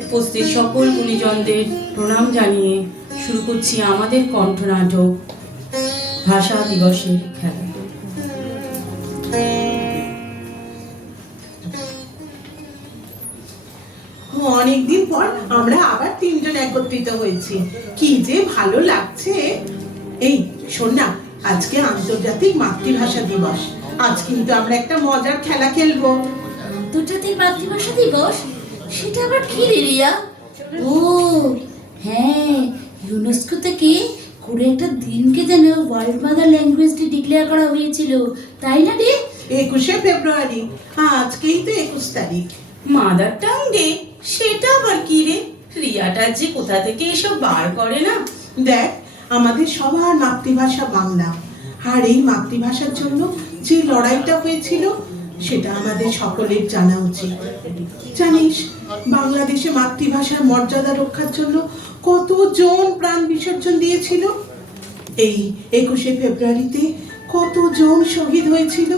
উপস্থিত সকল গুণীজনদের প্রণাম জানিয়ে শুরু করছি আমাদের কণ্ঠনাটক ভাষা দিবসের খেলা। অনেকদিন পর আমরা আবার তিনজন একত্রিত হয়েছি, কি যে ভালো লাগছে। এই শোন না, আজকে আন্তর্জাতিক মাতৃভাষা দিবস। আজ কিন্তু আমরা একটা মজার খেলা খেলবো। আন্তর্জাতিক মাতৃভাষা দিবস? সেটা আবার কি রে রিয়া? ও হ্যাঁ, ইউনেস্কো থেকে করে একটা দিনকে যেন world mother language day declare করা হয়েছিল, তাই না রে? 21শে ফেব্রুয়ারি, আজকেই তো 21 তারিখ। মাদার টাং ডে, সেটা আবার কি রে? রিয়াটা যে কোথা থেকে এসব বার করে না। দেখ, আমাদের সবার মাতৃভাষা বাংলা, আর এই মাতৃভাষার জন্য যে লড়াইটা হয়েছিল সেটা আমাদের সকলের জানা উচিত। জানিস, বাংলাদেশে মাতৃভাষার মর্যাদা রক্ষার জন্য কতজন প্রাণ বিসর্জন দিয়েছিল? এই 21শে ফেব্রুয়ারিতে কতজন শহীদ হয়েছিল?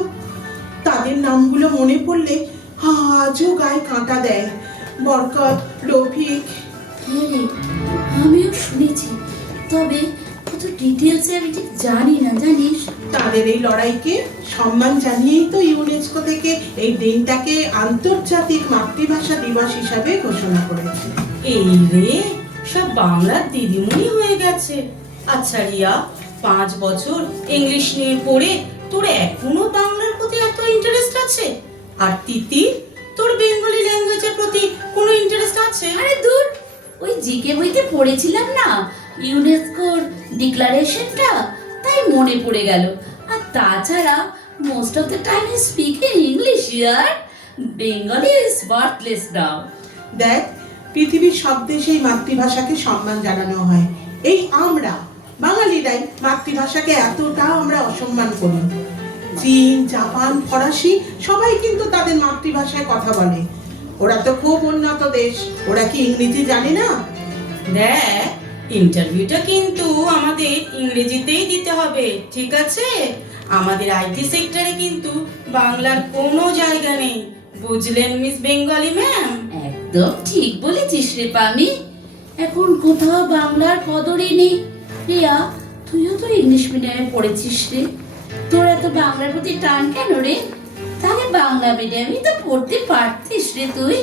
তাদের নামগুলো মনে পড়লে আজও গায়ে কাঁটা দেয়। বরকত, রফিক। হ্যাঁ রে, আমিও শুনেছি, তবে কত ডিটেলসে আমি ঠিক জানি না, জানিস? তাদের এই লড়াইকে সম্মান জানিয়েই তো ইউনেস্কো থেকে এই দিনটাকে আন্তর্জাতিক মাতৃভাষা দিবস হিসাবে ঘোষণা করেছে। এই রে, সব বাংলার দিদিমণি হয়ে গেছে। আচ্ছা রিয়া, 5 বছর ইংলিশ নিয়ে পড়ে তোর এখনো বাংলার প্রতি এত ইন্টারেস্ট আছে? আর তিতি, তোর বেঙ্গলি ল্যাঙ্গুয়েজের প্রতি কোনো ইন্টারেস্ট আছে? আরে দূর, ওই জিকে বইতে পড়েছিলাম না ইউনেস্কোর ডিক্লারেশনটা, তাই মনে পড়ে গেল। আর তাছাড়া most of the time I speak in English ইয়ার, বেঙ্গলি ইজ ওয়ার্থলেস নাও। দেখ, পৃথিবীর সব দেশেই মাতৃভাষাকে সম্মান জানানো হয়। এই আমরা বাঙালিরাই মাতৃভাষাকে এতটা আমরা অসম্মান করি। চীন, জাপান, ফরাসি সবাই কিন্তু তাদের মাতৃভাষায় কথা বলে। ওরা তো খুব উন্নত দেশ, ওরা কি ইংরেজি জানে না? দেখ, ইন্টারভিউটা কিন্তু আমাদের ইংরেজিতেই দিতে হবে, ঠিক আছে? আমাদের আইটি সেক্টরে কিন্তু বাংলার কোনো জায়গা নেই, বুঝলেন মিস বেঙ্গলি ম্যাম? একদম ঠিক বলেছিস রে পামি, এখন কোথাও বাংলার কদরই নেই। রিয়া, তুইও তো ইংলিশ মিডিয়ামে পড়েছিস রে, তোর এত বাংলার প্রতি টান কেন রে? তাহলে বাংলা মিডিয়ামে তো পড়তে পারতিস রে তুই।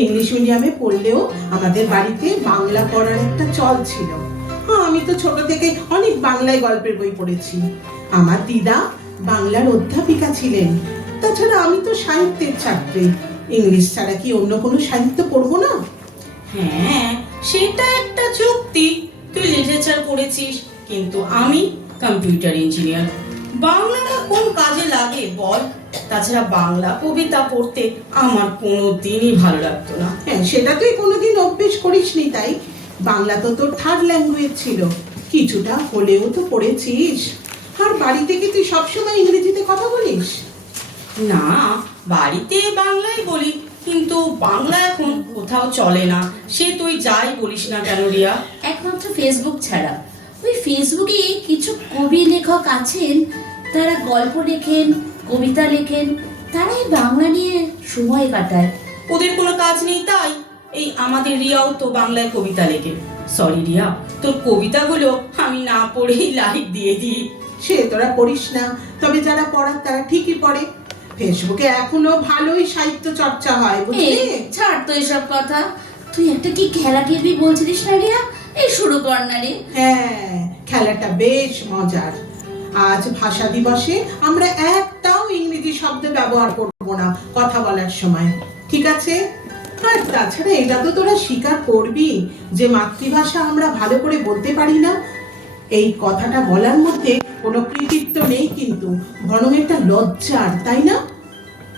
ইংলিশ মিডিয়ামে পড়লেও আমাদের বাড়িতে বাংলা পড়ার একটা চল ছিল। আমি তো ছোট থেকে অনেক বাংলায় গল্পের বই পড়েছি। আমার দিদা বাংলার অধ্যাপিকা ছিলেন। তাছাড়া আমি তো সাহিত্যের ছাত্রী, ইংলিশ ছাড়া কি অন্য কোনো সাহিত্য পড়বো না? হ্যাঁ, সেটা একটা যুক্তি। তুই লিটারেচার পড়েছিস, কিন্তু আমি কম্পিউটার ইঞ্জিনিয়ার। বাংলাটা কোন কাজে লাগে বল? তাছাড়া বাংলা কবিতা পড়তে আমার কোনোদিনই ভালো লাগতো না। হ্যাঁ, সেটা তুই কোনোদিন অভ্যেস করিসনি, তাই? বাংলা তো তোর থার্ড ল্যাঙ্গুয়েজ ছিল, কিছুটা হলেও তো পড়েছিস। আর বাড়িতে কি তুই সবসময় ইংরেজিতে কথা বলিস? না, বাড়িতে বাংলাই বলি, কিন্তু বাংলা এখন কোথাও চলে না। সে তুই যাই বলিস না কেন রিয়া। একমাত্র ফেসবুক ছাড়া, ওই ফেসবুকে কিছু কবি লেখক আছেন, তারা গল্প লেখেন, কবিতা লেখেন, তারাই বাংলা নিয়ে সময় কাটায়। ওদের কোনো কাজ নেই তাই? এই আমাদের রিয়াও তো বাংলায় কবিতা লেখে। সরি রিয়া, তোর কবিতাগুলো আমি না পড়েই লাইক দিয়ে দিই। সে তোরা পড়িস না, তবে যারা পড়ার তারা ঠিকই পড়ে। ফেসবুকে এখনো ভালোই সাহিত্য চর্চা হয়, বুঝলি? ছাড় তো এসব কথা, তুই একটা কি খেলা খেলবি বলছিলিস না রিয়া? এই শুরু কর না রে। হ্যাঁ, খেলাটা বেশ মজার। আজ ভাষা দিবসে আমরা একটাও ইংরেজি শব্দ ব্যবহার করব না কথা বলার সময়, ঠিক আছে? আর তাছাড়া এটা তো তোরা স্বীকার করবি যে মাতৃভাষা আমরা ভালো করে বলতে পারি না। এই কথাটা বলার মধ্যে কোনো কৃতিত্ব নেই, কিন্তু বরং একটা লজ্জার, তাই না?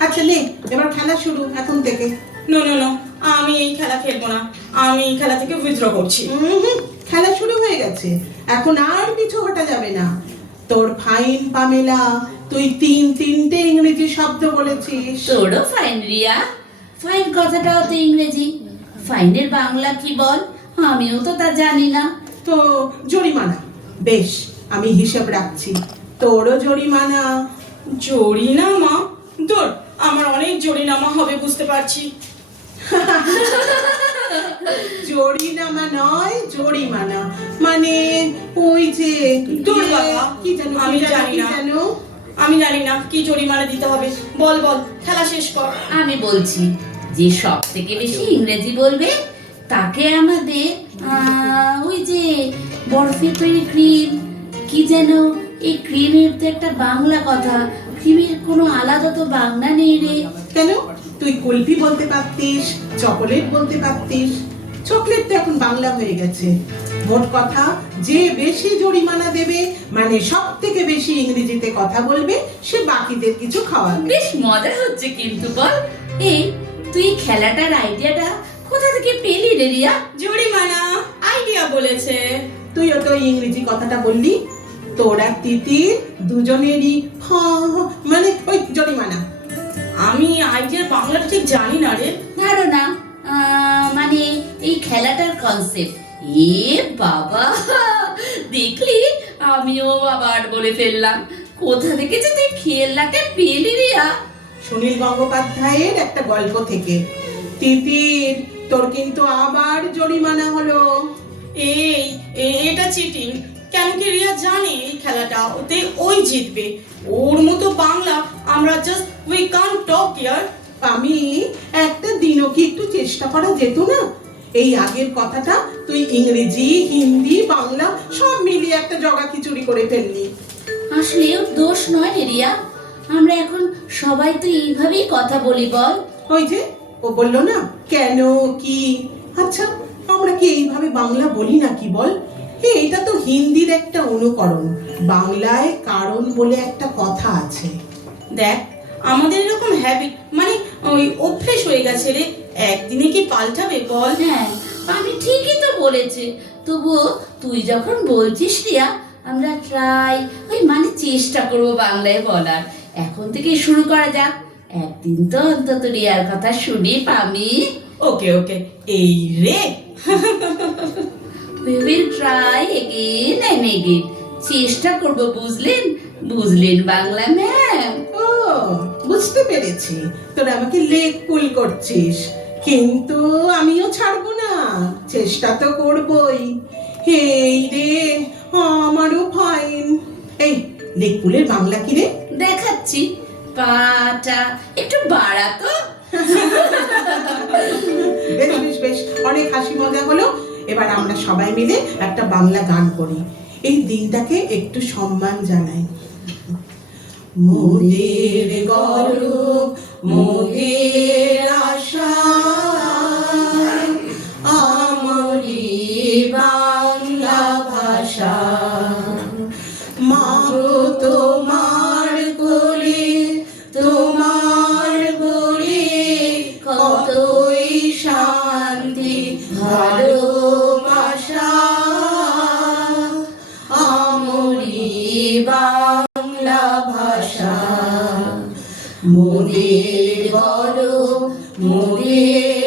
আচ্ছা নে, এবার খেলা শুরু এখন থেকে। নো নো নো, আমি এই খেলা খেলবো না। আমি এই খেলা থেকে উইথড্র করছি। খেলা শুরু হয়ে গেছে, এখন আর পিছু হটা যাবে না। তোর ফাইন পামেলা, তুই তিনটে ইংরেজি শব্দ বলেছিস। তোরও ফাইন রিয়া। ফাইন কথাটাও তো ইংরেজি, ফাইনের বাংলা কি বল? আমিও তো তা জানি না। তো জরিমানা, বেশ, আমি হিসেব রাখছি। তোরও জরিমানা। জরিনামা? দূর, আমার অনেক জরিনামা হবে বুঝতে পারছি। নয়, জরিমানা। মানে ওই যে দূর বাবা, কি জানো, আমি জানি না। আমি জানি না কি জরিমানা দিতে হবে। বল বল, খেলা শেষ কর। আমি বলছি, যে সব থেকে বেশি ইংরেজি বলবে তাকে আমাদের ওই যে বরফে তৈরি ক্রিম, কি যেন, এই ক্রিমের তো একটা বাংলা কথা, ক্রিমের কোনো আলাদা তো বাংলা নেই রে। কেন? তুই কুলফি বলতে পারতিস, চকোলেট বলতে পারতিস। চকলেট তো এখন বাংলা হয়ে গেছে। মোট কথা, যে বেশি জরিমানা দেবে, মানে সব থেকে বেশি ইংরেজিতে কথা বলবে, সে বাকিদের কিছু খাওয়াবে। বেশ মজা হচ্ছে কিন্তু, বল এই তুই খেলাটার আইডিয়াটা কোথা থেকে পেলি রে রিয়া? জরিমানা আইডিয়া বলেছে। তুইও তো ইংরেজি কথাটা বললি। তোরা তিতির দুজনেরই মানে ওই জরিমানা। আমি আইডিয়ার বাংলাটা ঠিক জানি না রে। ধারণা, মানে এই খেলাটার কনসেপ্ট। এ বাবা, দেখলি আমিও আবার বলে ফেললাম। কোথা থেকে যে তুই খেলাটা পেলি রিয়া? সুনীল গঙ্গোপাধ্যায়ের একটা গল্প থেকে। তিতির, তোর কিন্তু আবার জরিমানা হলো। এটা চিটিং। কেন কি রিয়া জানে এই খেলাটা ওতে ওই জিতবে। ওর মতো বাংলা আমরা জাস্ট উই কান্ট টক ইয়ার। আমি একটা দিনও কি একটু চেষ্টা করা যেত না? এই আগের কথাটা তুই ইংরেজি, হিন্দি, বাংলা সব মিলিয়ে একটা জগা খিচুড়ি করে ফেললি। আসলে ওর দোষ নয় রে রিয়া, আমরা এখন সবাই তো এইভাবেই কথা বলি, বল। ওই যে ও বললো না, কেন কি। আচ্ছা, আমরা কি এইভাবে বাংলা বলি না কি বল? এটা তো হিন্দির একটা অনুকরণ। বাংলায় কারণ বলে একটা কথা আছে। দেখ, আমাদের এরকম হ্যাবিট, মানে ওই অভ্যেস হয়ে গেছে রে। একদিনে কি পাল্টাবে বল? হ্যাঁ, আমি ঠিকই তো বলেছে। তবুও তুই যখন বলছিস রিয়া, আমরা ট্রাই, ওই মানে চেষ্টা করবো বাংলায় বলার। এখন থেকে শুরু করা যাক। একদিন তো অন্তত রিয়ার কথা শুনি পামি। ওকে ওকে, এই রে। We will try again and again. চেষ্টা করবো, বুঝলেন? বুঝলেন বাংলা ম্যাম? ও, বুঝতে পেরেছি, তোরা আমাকে লেগ পুল করছিস, কিন্তু আমিও ছাড়বো না, চেষ্টা তো করবই। এই রে, আমারও ফাইন। এই লেগ পুলের বাংলা কি রে? দেখাচ্ছি, পাটা একটু বাড়াতো। বেশ বেশ বেশ, অনেক হাসি মজা হলো। এবার আমরা সবাই মিলে একটা বাংলা গান করি, এই দিনটাকে একটু সম্মান জানাই। মোদের গর্ব, মোদের আশা, আমারি বাংলা ভাষা। মাগো তোমার কোলে, তোমার বলে কতই শান্তি ভালোবাসা। আমারি বাংলা ভাষা, মোদের গর্ব, মোদের